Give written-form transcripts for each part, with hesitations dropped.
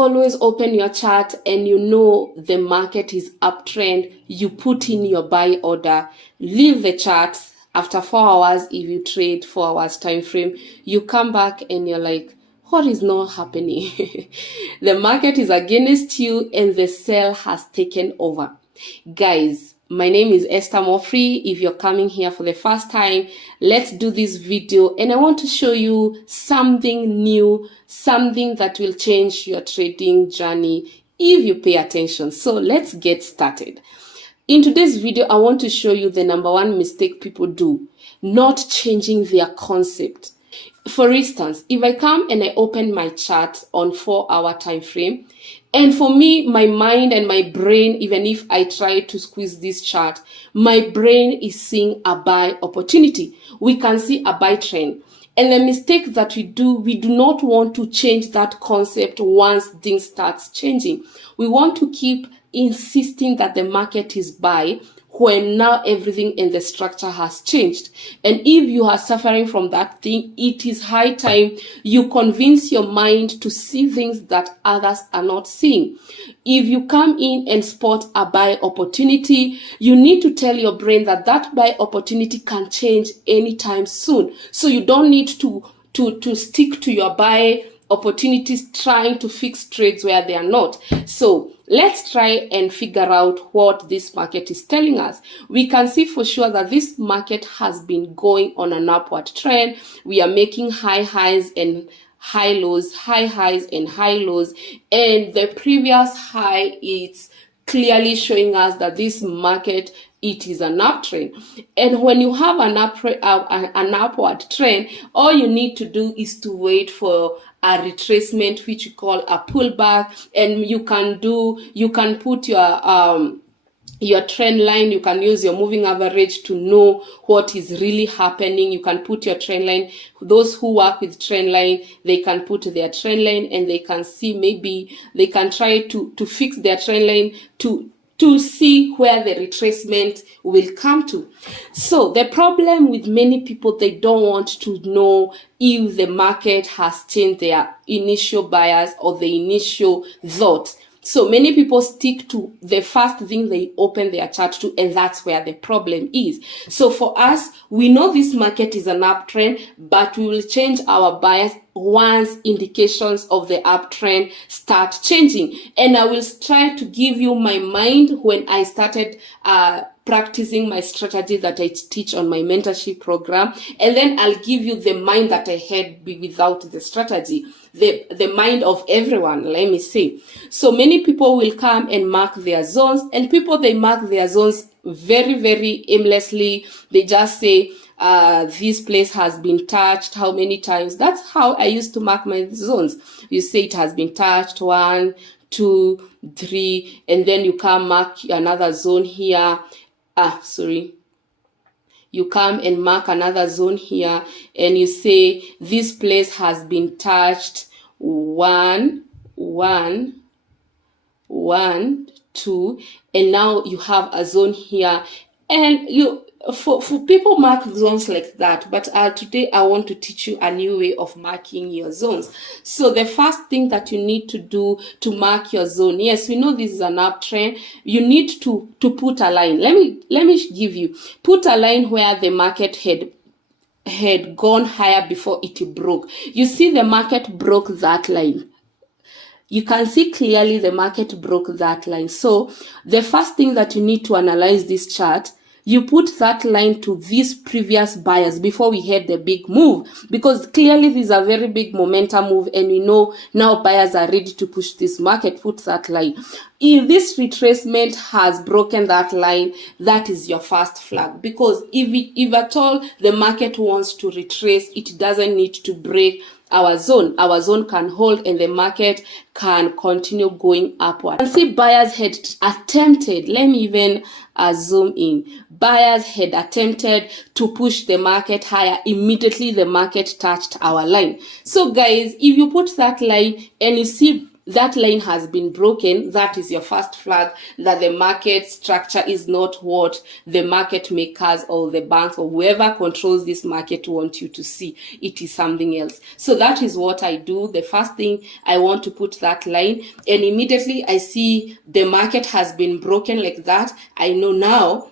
always open your chart and you know the market is uptrend, you put in your buy order, leave the chart. After 4 hours, if you trade 4 hours time frame, you come back and you're like, what is not happening? The market is against you and the sell has taken over. Guys, my name is Esther Mofri. If you're coming here for the first time, let's do this video and I want to show you something new, something that will change your trading journey if you pay attention. So let's get started. In today's video, I want to show you the number one mistake people do, not changing their concept. For instance, if I come and I open my chart on 4-hour time frame, and for me, my mind and my brain, even if I try to squeeze this chart, my brain is seeing a buy opportunity. We can see a buy trend. And the mistake that we do not want to change that concept once things starts changing. We want to keep insisting that the market is buy when now everything in the structure has changed. And if you are suffering from that thing, it is high time you convince your mind to see things that others are not seeing. If you come in and spot a buy opportunity, you need to tell your brain that that buy opportunity can change anytime soon. So you don't need to stick to your buy opportunities trying to fix trades where they are not. So let's try and figure out what this market is telling us. We can see for sure that this market has been going on an upward trend. We are making high highs and high lows, high highs and high lows. And the previous high is clearly showing us that this market, it is an uptrend. And when you have an upward trend, all you need to do is to wait for a retracement, which you call a pullback, and you can put your trend line, you can use your moving average to know what is really happening. You can put your trend line. Those who work with trend line, they can put their trend line and they can see, maybe they can try to fix their trend line to see where the retracement will come to. So the problem with many people, they don't want to know if the market has changed their initial bias or the initial thought. So many people stick to the first thing they open their chart to, and that's where the problem is. So for us, we know this market is an uptrend, but we will change our bias once indications of the uptrend start changing. And I will try to give you my mind when I started practicing my strategy that I teach on my mentorship program, and then I'll give you the mind that I had without the strategy, the mind of everyone, let me say. So many people will come and mark their zones, and people, they mark their zones very, very aimlessly. They just say, this place has been touched how many times. That's how I used to mark my zones. You say it has been touched 1, 2, 3, and then you come mark another zone here. You come and mark another zone here and you say this place has been touched 1, 2, and now you have a zone here. And you for people mark zones like that, but today I want to teach you a new way of marking your zones. So the first thing that you need to do to mark your zone, yes, we know this is an uptrend, you need to put a line. Let me give you, put a line where the market had gone higher before it broke. You see the market broke that line. You can see clearly the market broke that line. So the first thing that you need to analyze this chart, you put that line to these previous buyers before we had the big move, because clearly this is a very big momentum move and we know now buyers are ready to push this market. Put that line. If this retracement has broken that line, that is your first flag, because if at all the market wants to retrace, it doesn't need to break our zone. Our zone can hold and the market can continue going upward. You can see buyers had attempted, let me even zoom in. Buyers had attempted to push the market higher. Immediately the market touched our line. So guys, if you put that line and you see that line has been broken, that is your first flag that the market structure is not what the market makers or the banks or whoever controls this market want you to see. It is something else. So that is what I do. The first thing, I want to put that line, and immediately I see the market has been broken like that. I know now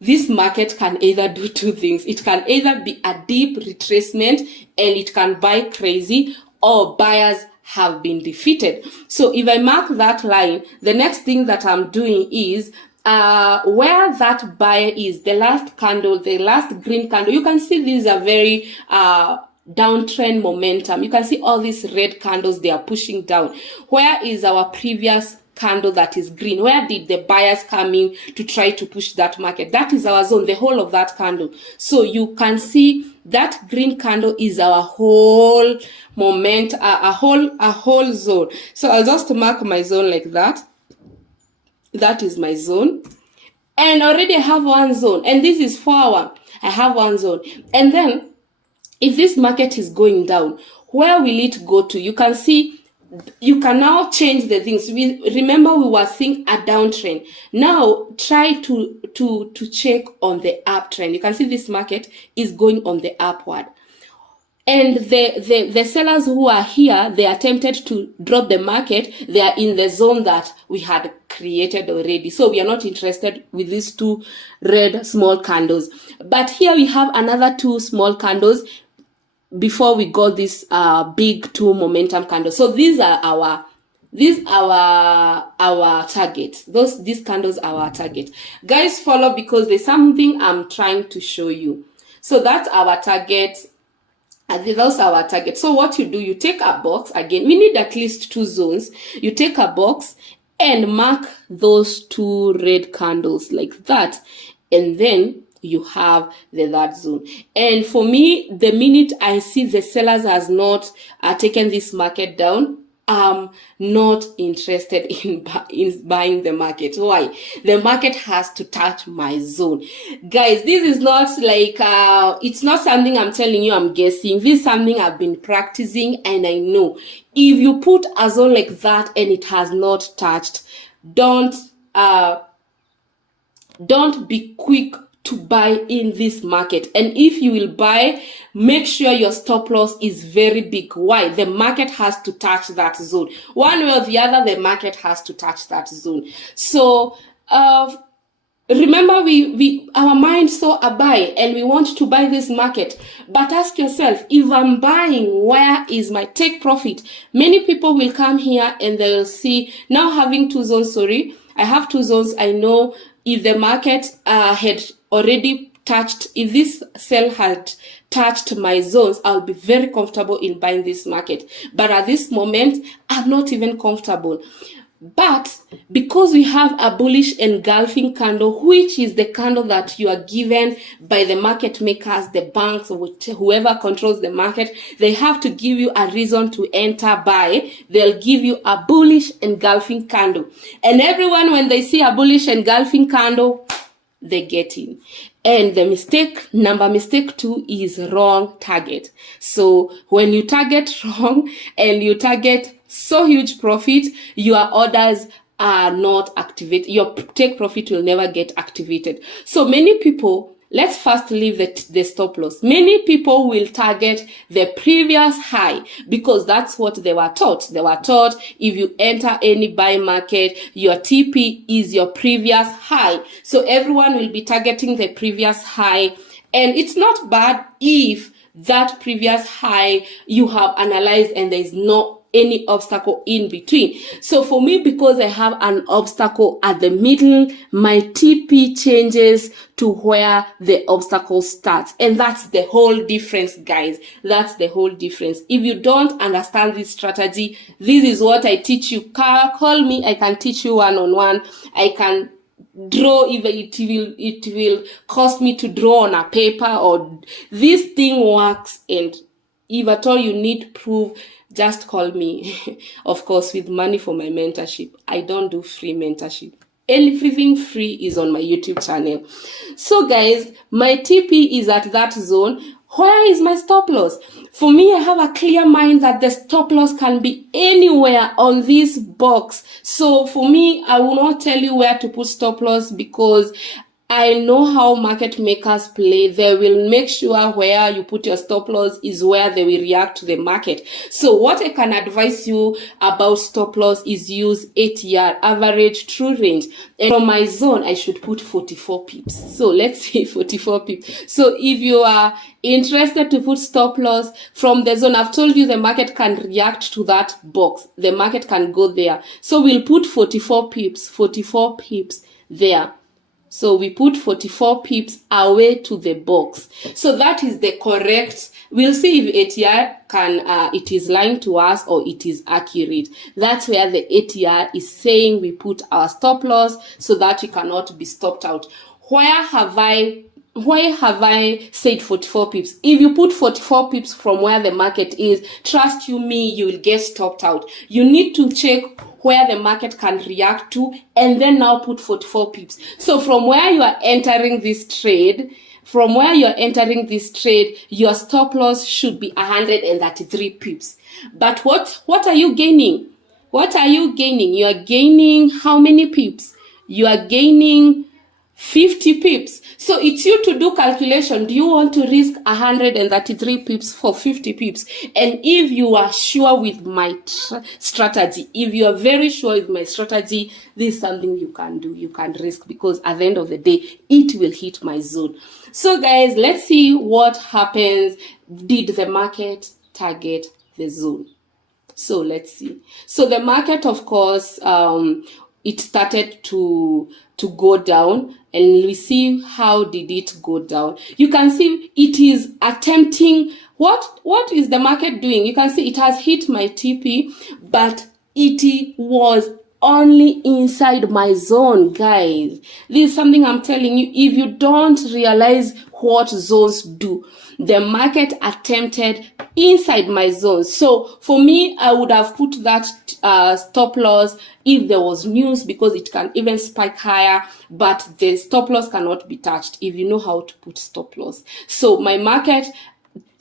this market can either do two things. It can either be a deep retracement and it can buy crazy, or buyers have been defeated. So if I mark that line, the next thing that I'm doing is where that buyer is, the last candle, the last green candle, you can see these are very downtrend momentum. You can see all these red candles, they are pushing down. Where is our previous candle that is green? Where did the buyers come in to try to push that market? That is our zone, the whole of that candle. So you can see that green candle is our whole moment, a whole zone. So I'll just mark my zone like that. That is my zone. And already I have one zone, and this is 4 hour. I have one zone. And then if this market is going down, where will it go to? You can see, you can now change the things. Remember we were seeing a downtrend. Now try to check on the uptrend. You can see this market is going on the upward. And the sellers who are here, they attempted to drop the market. They are in the zone that we had created already. So we are not interested with these two red small candles. But here we have another two small candles before we got this big two momentum candles. So these are our target. These candles are our target. Guys, follow, because there's something I'm trying to show you. So that's our target. Those are our target. So what you do, you take a box. Again, we need at least 2 zones. You take a box and mark those 2 red candles like that, and then you have the that zone. And for me, the minute I see the sellers has not taken this market down, I'm not interested in buying the market. Why? The market has to touch my zone. Guys, this is not like, it's not something I'm telling you I'm guessing. This is something I've been practicing, and I know. If you put a zone like that and it has not touched, don't be quick to buy in this market. And if you will buy, make sure your stop loss is very big. Why? The market has to touch that zone. One way or the other, the market has to touch that zone. So remember, our mind saw a buy and we want to buy this market. But ask yourself, if I'm buying, where is my take profit? Many people will come here and they'll see, now having 2 zones, I have 2 zones. I know if the market had already touched, if this sell had touched my zones, I'll be very comfortable in buying this market. But at this moment, I'm not even comfortable. But because we have a bullish engulfing candle, which is the candle that you are given by the market makers, the banks, or whoever controls the market, they have to give you a reason to enter buy. They'll give you a bullish engulfing candle. And everyone, when they see a bullish engulfing candle, they get in. And the mistake 2 is wrong target. So when you target wrong and you target so huge profit, your orders are not activated. Your take profit will never get activated. So many people, let's first leave the stop loss. Many people will target the previous high because that's what they were taught. They were taught if you enter any buy market, your TP is your previous high. So everyone will be targeting the previous high. And it's not bad if that previous high you have analyzed and there is no any obstacle in between. So for me, because I have an obstacle at the middle, my TP changes to where the obstacle starts. And that's the whole difference, guys. That's the whole difference. If you don't understand this strategy, this is what I teach you. Call me, I can teach you one-on-one. I can draw, if it will cost me to draw on a paper, or this thing works. And if at all you need proof, just call me. Of course, with money for my mentorship. I don't do free mentorship. Everything free is on my YouTube channel. So guys, my TP is at that zone. Where is my stop loss? For me, I have a clear mind that the stop loss can be anywhere on this box. So for me, I will not tell you where to put stop loss because I know how market makers play. They will make sure where you put your stop loss is where they will react to the market. So what I can advise you about stop loss is use ATR, average true range. And from my zone, I should put 44 pips. So let's say 44 pips. So if you are interested to put stop loss from the zone, I've told you the market can react to that box. The market can go there. So we'll put 44 pips there. So we put 44 pips away to the box. So that is the correct. We'll see if ATR it is lying to us or it is accurate. That's where the ATR is saying we put our stop loss so that we cannot be stopped out. Why have I said 44 pips? If you put 44 pips from where the market is, trust you me, you will get stopped out. You need to check where the market can react to and then now put 44 pips. So from where you are entering this trade, your stop loss should be 133 pips. But what are you gaining? What are you gaining? You are gaining how many pips? You are gaining 50 pips. So it's you to do calculation. Do you want to risk 133 pips for 50 pips? And if you are sure with my strategy, if you are very sure with my strategy, this is something you can do. You can risk because at the end of the day, it will hit my zone. So guys, let's see what happens. Did the market target the zone? So let's see. So the market, of course, it started to go down, and we see how did it go down. You can see it is attempting, what is the market doing? You can see it has hit my TP, but it was only inside my zone, guys. This is something I'm telling you. If you don't realize what zones do, the market attempted inside my zone. So for me, I would have put that stop loss if there was news, because it can even spike higher, but the stop loss cannot be touched if you know how to put stop loss. So my market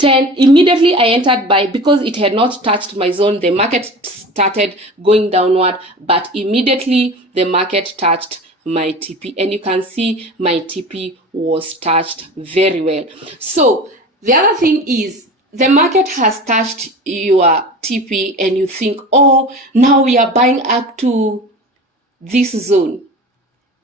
immediately I entered buy because it had not touched my zone. The market started going downward, but immediately the market touched my TP, and you can see my TP was touched very well. So the other thing is, the market has touched your TP and you think, oh, now we are buying up to this zone.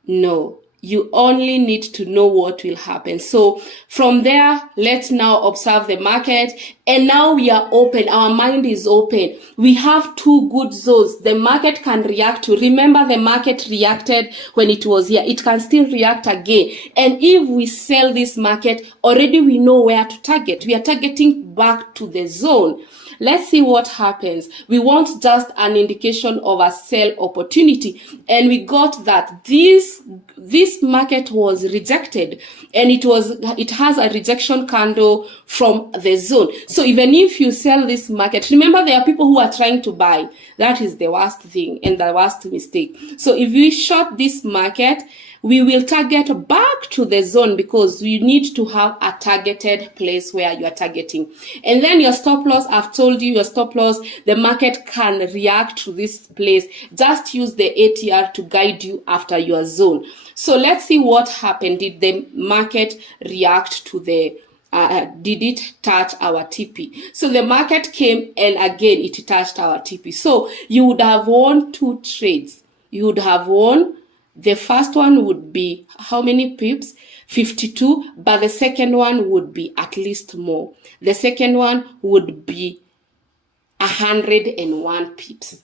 No, you only need to know what will happen. So from there, let's now observe the market. And now we are open. Our mind is open. We have two good zones the market can react to. Remember, the market reacted when it was here. It can still react again. And if we sell this market, already we know where to target. We are targeting back to the zone. Let's see what happens. We want just an indication of a sell opportunity. And we got that this market was rejected, and it has a rejection candle from the zone. So even if you sell this market, remember there are people who are trying to buy. That is the worst thing and the worst mistake. So if we short this market, we will target back to the zone, because we need to have a targeted place where you are targeting. And then your stop loss, I've told you your stop loss, the market can react to this place. Just use the ATR to guide you after your zone. So let's see what happened. Did the market react to the did it touch our TP? So the market came and again it touched our TP. So you would have won two trades. You would have won. The first one would be how many pips? 52, but the second one would be at least more. The second one would be 101 pips.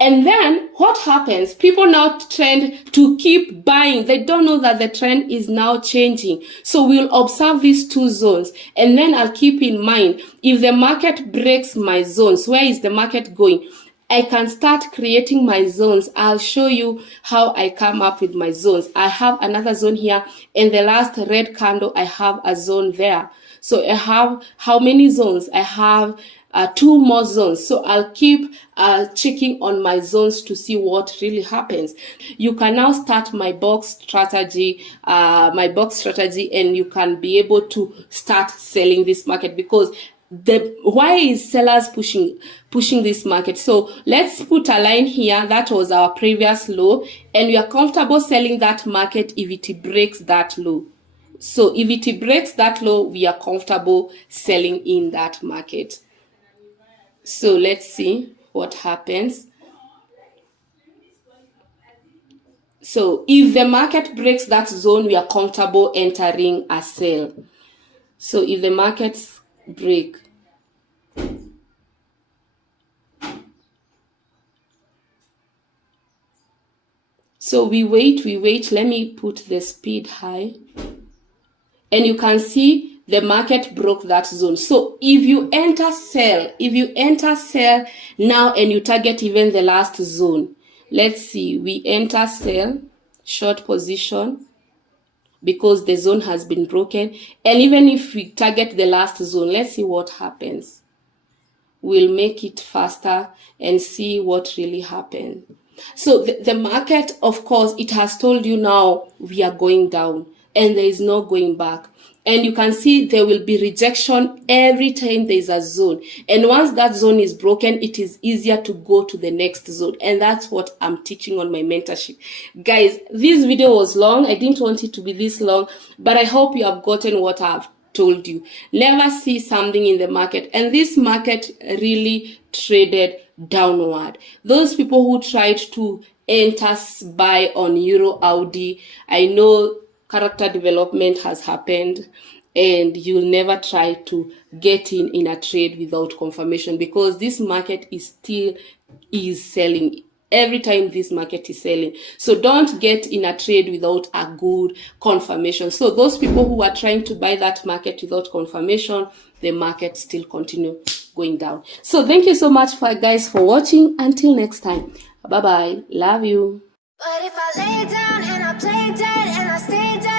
And then what happens? People now trend to keep buying. They don't know that the trend is now changing. So we'll observe these two zones. And then I'll keep in mind, if the market breaks my zones, where is the market going? I can start creating my zones. I'll show you how I come up with my zones. I have another zone here. In the last red candle, I have a zone there. So I have how many zones? I have 2 more zones. So I'll keep checking on my zones to see what really happens. You can now start my box strategy, and you can be able to start selling this market, because why is sellers pushing this market? So let's put a line here. That was our previous low, and we are comfortable selling that market if it breaks that low. So if it breaks that low, we are comfortable selling in that market. So let's see what happens. So if the market breaks that zone, we are comfortable entering a sell. So if the markets break, so we wait, let me put the speed high, and you can see the market broke that zone. So if you enter sell now and you target even the last zone, let's see, we enter sell, short position, because the zone has been broken, and even if we target the last zone, let's see what happens. We'll make it faster and see what really happened. So the market, of course, it has told you now we are going down and there is no going back. And you can see there will be rejection every time there is a zone. And once that zone is broken, it is easier to go to the next zone. And that's what I'm teaching on my mentorship. Guys, this video was long. I didn't want it to be this long, but I hope you have gotten what I've told you. Never see something in the market, and this market really traded downward. Those people who tried to enter buy on Euro Audi, I know character development has happened, and you'll never try to get in a trade without confirmation, because this market is selling. Every time this market is selling. So don't get in a trade without a good confirmation. So those people who are trying to buy that market without confirmation, the market still continue going down. So thank you so much guys for watching. Until next time. Bye-bye. Love you. But if I lay down and I play dead and I stay down